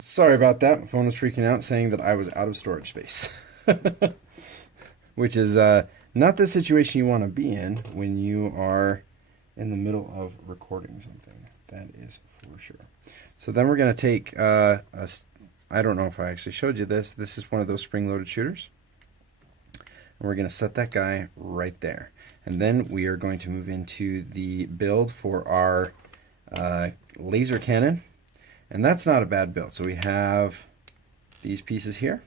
Sorry about that. My phone was freaking out saying that I was out of storage space. Which is not the situation you want to be in when you are in the middle of recording something. That is for sure. So then we're going to take, I don't know if I actually showed you this. This is one of those spring-loaded shooters. And we're going to set that guy right there. And then we are going to move into the build for our laser cannon. And that's not a bad build. So we have these pieces here.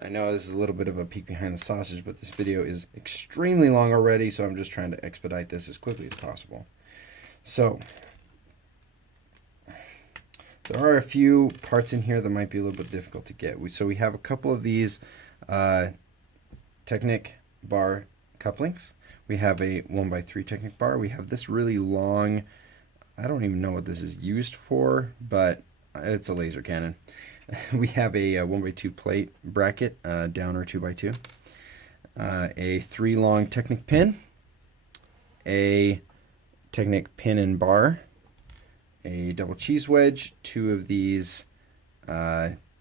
I know this is a little bit of a peek behind the sausage, but this video is extremely long already, so I'm just trying to expedite this as quickly as possible. So there are a few parts in here that might be a little bit difficult to get. So we have a couple of these Technic bar couplings. We have a 1x3 Technic bar. We have this really long, I don't even know what this is used for, but it's a laser cannon. We have a 1x2 plate bracket, downer 2x2, a 3 long Technic pin, a Technic pin and bar, a double cheese wedge, 2 of these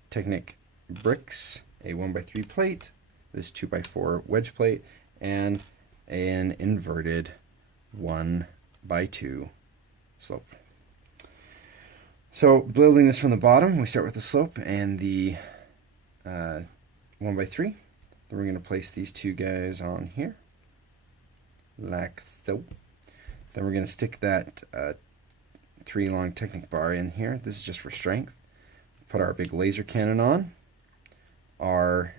Technic bricks, a 1x3 plate, this 2x4 wedge plate, and an inverted 1x2 slope. So building this from the bottom, we start with the slope and the 1x3. Then we're going to place these two guys on here, like so. Then we're going to stick that 3 long Technic bar in here. This is just for strength. Put our big laser cannon on, our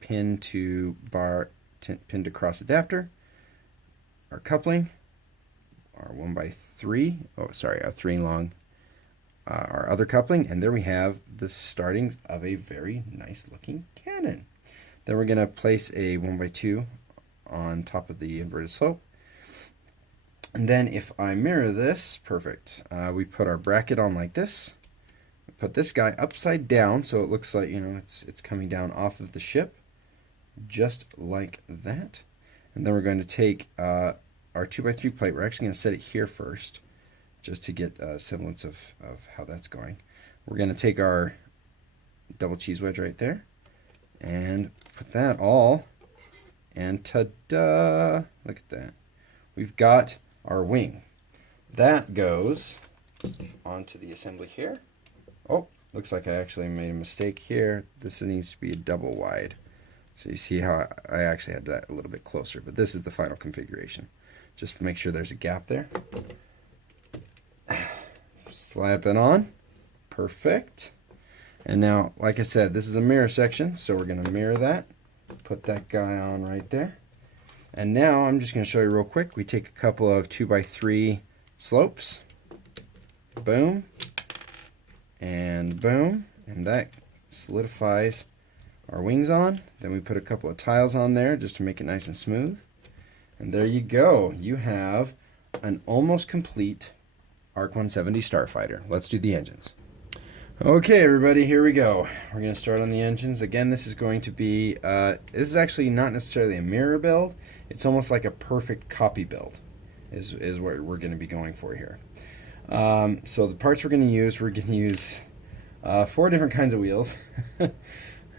pin to cross adapter, our coupling, our 1x3, our 3 long, our other coupling, and there we have the starting of a very nice looking cannon. Then we're going to place a 1x2 on top of the inverted slope. And then if I mirror this, perfect. We put our bracket on like this. We put this guy upside down so it looks like, it's coming down off of the ship, just like that. And then we're going to take our 2x3 plate. We're actually going to set it here first, just to get a semblance of how that's going. We're going to take our double cheese wedge right there and put that all, and ta-da! Look at that. We've got our wing. That goes onto the assembly here. Oh, looks like I actually made a mistake here. This needs to be a double wide. So you see how I actually had that a little bit closer, but this is the final configuration. Just make sure there's a gap there. Slap it on. Perfect. And now, like I said, this is a mirror section, so we're going to mirror that. Put that guy on right there. And now I'm just going to show you real quick. We take a couple of 2x3 slopes. Boom. And boom. And that solidifies our wings on. Then we put a couple of tiles on there just to make it nice and smooth. And there you go. You have an almost complete Arc 170 Starfighter. Let's do the engines. Okay, everybody, here we go. We're going to start on the engines. Again, this is going to be, this is actually not necessarily a mirror build. It's almost like a perfect copy build is what we're going to be going for here. So the parts we're going to use 4 different kinds of wheels.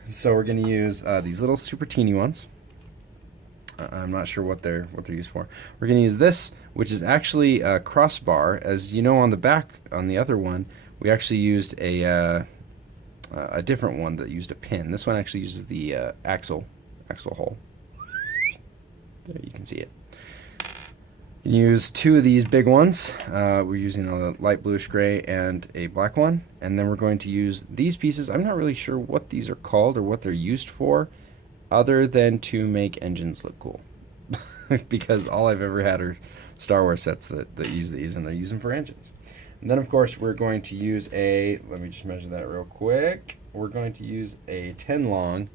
So we're going to use these little super teeny ones. I'm not sure what they're used for. We're going to use this, which is actually a crossbar. As you know, on the back, on the other one, we actually used a different one that used a pin. This one actually uses the axle hole. There you can see it. You can use 2 of these big ones. We're using a light bluish gray and a black one. And then we're going to use these pieces. I'm not really sure what these are called or what they're used for, other than to make engines look cool. Because all I've ever had are Star Wars sets that use these, and they're using for engines. And then, of course, we're going to use let me just measure that real quick. We're going to use a 10 long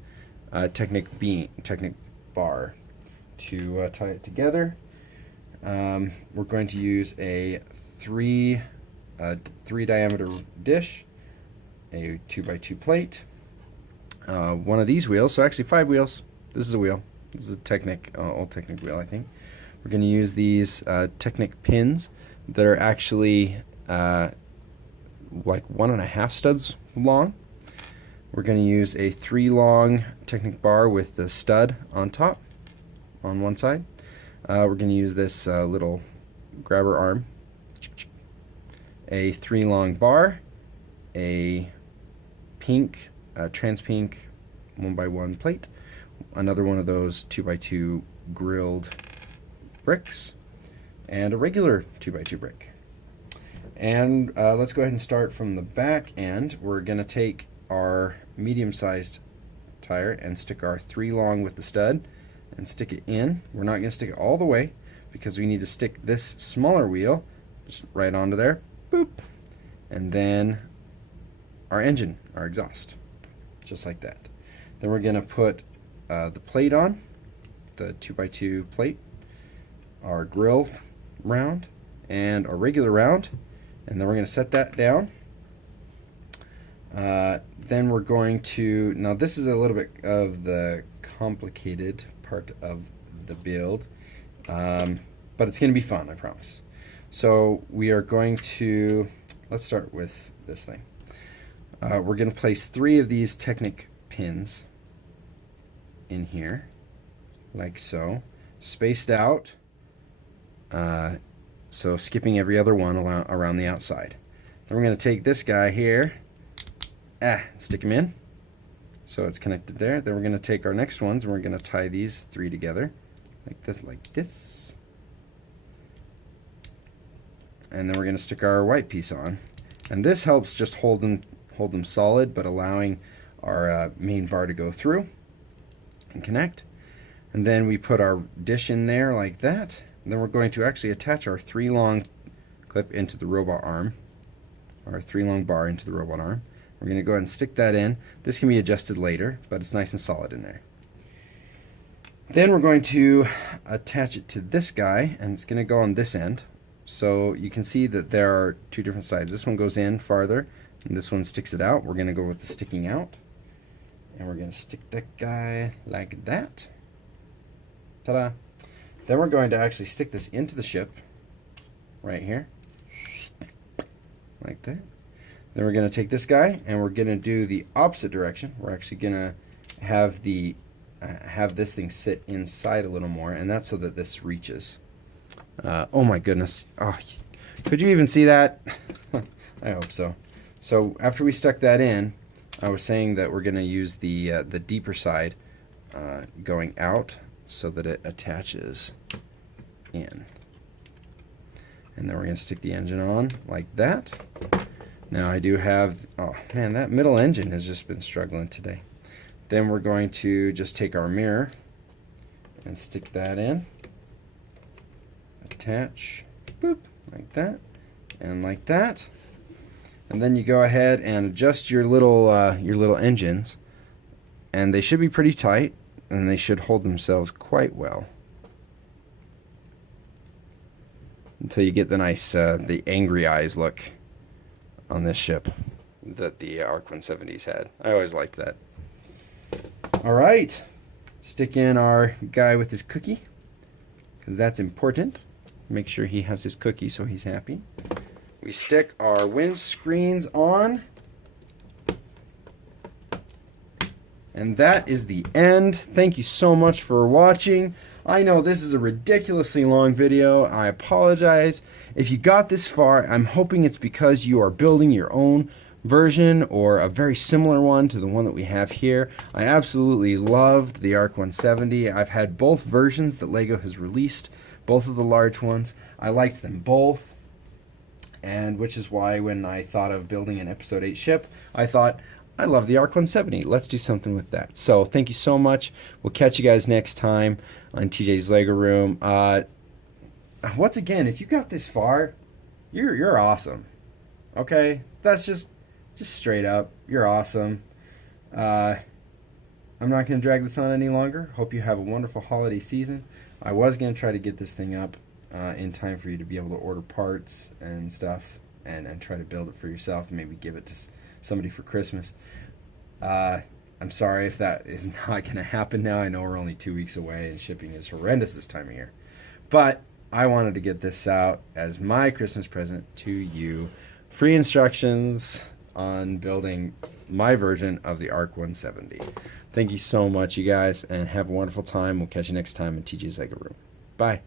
Technic bar to tie it together. We're going to use a 3 diameter dish, a 2x2 plate, one of these wheels, so actually 5 wheels. This is a wheel. This is a Technic, old Technic wheel, I think. We're going to use these Technic pins that are actually like 1.5 studs long. We're going to use a 3 long Technic bar with the stud on top, on one side. We're going to use this little grabber arm, a 3 long bar, a pink, trans pink 1x1 plate, another one of those 2x2 grilled bricks, and a regular 2x2 brick. And let's go ahead and start from the back end. We're going to take our medium-sized tire and stick our 3 long with the stud and stick it in. We're not going to stick it all the way because we need to stick this smaller wheel just right onto there, boop, and then our engine, our exhaust, just like that. Then we're going to put the plate on, the 2x2 plate, our grill round, and our regular round, and then we're going to set that down. Then we're going to, now this is a little bit of the complicated part of the build, but it's going to be fun, I promise. So we are going to, let's start with this thing. We're going to place 3 of these Technic pins in here, like so, spaced out, so skipping every other one around the outside. Then we're going to take this guy here, stick him in, so it's connected there. Then we're going to take our next ones and we're going to tie these 3 together, like this. And then we're going to stick our white piece on. And this helps just hold them solid, but allowing our main bar to go through and connect. And then we put our dish in there like that. And then we're going to actually attach our 3 long clip into the robot arm, our 3 long bar into the robot arm. We're going to go ahead and stick that in. This can be adjusted later, but it's nice and solid in there. Then we're going to attach it to this guy, and it's going to go on this end. So you can see that there are 2 different sides. This one goes in farther, and this one sticks it out. We're going to go with the sticking out. And we're going to stick that guy like that. Ta-da! Then we're going to actually stick this into the ship right here, like that. Then we're going to take this guy and we're going to do the opposite direction. We're actually going to have the have this thing sit inside a little more, and that's so that this reaches. Oh my goodness! Oh, could you even see that? I hope so. So after we stuck that in, I was saying that we're going to use the deeper side going out so that it attaches in. And then we're going to stick the engine on like that. Now I do have, oh man, that middle engine has just been struggling today. Then we're going to just take our mirror and stick that in. Attach, boop, like that, and like that. And then you go ahead and adjust your little engines, and they should be pretty tight, and they should hold themselves quite well until you get the nice, the angry eyes look on this ship that the ARC 170s had. I always liked that. All right, stick in our guy with his cookie, because that's important. Make sure he has his cookie so he's happy. We stick our windscreens on. And that is the end. Thank you so much for watching. I know this is a ridiculously long video. I apologize. If you got this far, I'm hoping it's because you are building your own version or a very similar one to the one that we have here. I absolutely loved the ARC 170. I've had both versions that LEGO has released, both of the large ones. I liked them both, and which is why when I thought of building an Episode 8 ship, I thought, I love the ARC 170. Let's do something with that. So thank you so much. We'll catch you guys next time on TJ's Lego Room. Once again, if you got this far, you're awesome. Okay, that's just straight up. You're awesome. I'm not going to drag this on any longer. Hope you have a wonderful holiday season. I was going to try to get this thing up in time for you to be able to order parts and stuff and try to build it for yourself and maybe give it to somebody for Christmas. I'm sorry if that is not going to happen now. I know we're only 2 weeks away and shipping is horrendous this time of year. But I wanted to get this out as my Christmas present to you. Free instructions on building my version of the ARC 170. Thank you so much, you guys, and have a wonderful time. We'll catch you next time and teach you as I go room. Bye.